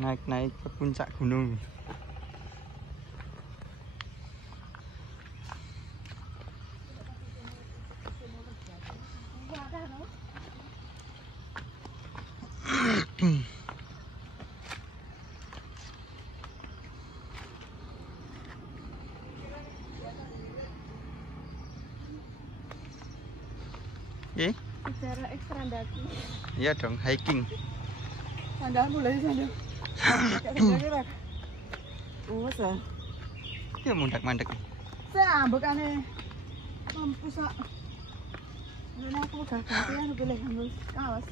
naik-naik ke puncak gunung. Oke. Sejarah ekstra daki. Iya dong, hiking. Sandal mulai sandal. Kayak sandal kira. Sa. Ya mundak-mandek. Sa bekane mampus sak. Ini aku gak ganti ya boleh nganggo kaos.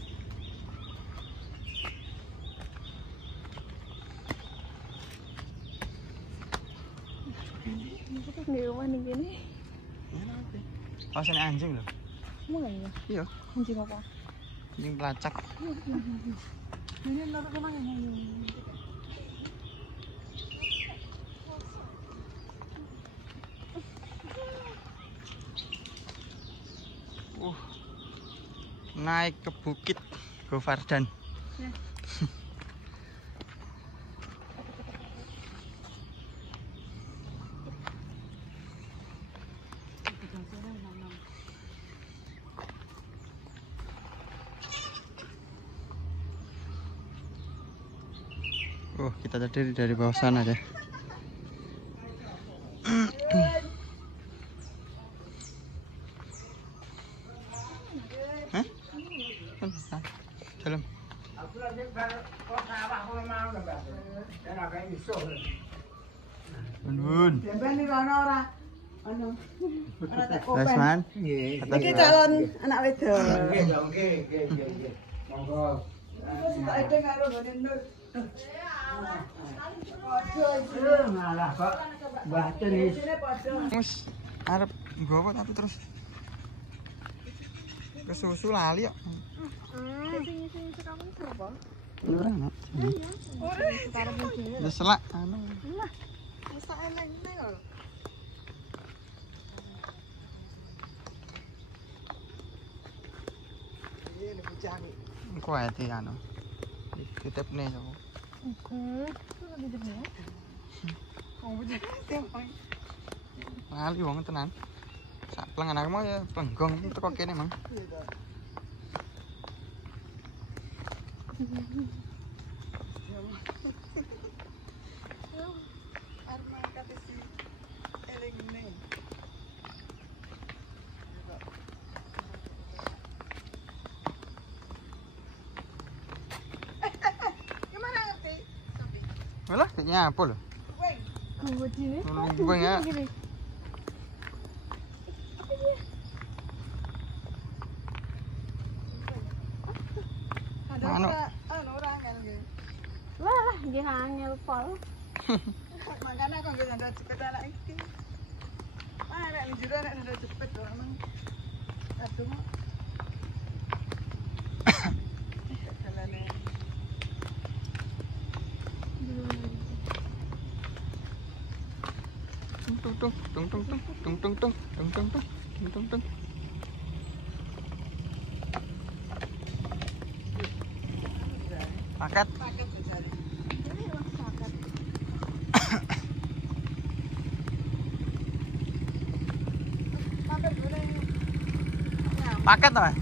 Ini kok di rumah nih gini. Kawasan anjing loh. Mulai ya? Iya. Anjing apa? Anjing pelacak. Ini naruh kemana ya? Naik ke bukit Govardan. Ya. Kita tadi dari bawah sana deh. Hah? Dalam. Bun. Lesman. Iki calon anak wedok. Monggo. Malah kok mbaten wis. Mus arep nggawa tapi terus kesusu lali kok. Sing kamu berapa? Ora enak. Ora. Sekarang iki. Wis selak anu. Lah. Wis tak eleng-eleng kok. Ini bujang. Kok ati anu. Titipne sapa? Lali wong tenan. Sak plengan aku mau ya plenggong teko kene mang. Alah, kayaknya apa loh? Buang ya. Anu orang kan nggih. Lah, nggih angel pol. Makane kok nggih ndak cepet anak iki. Nek njero nek ndak cepet to emang. Aduh. Tung. Paket. Paket toh?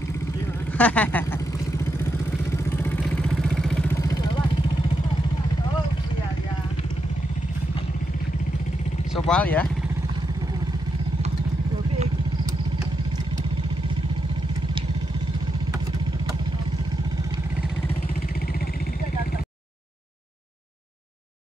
Soal ya.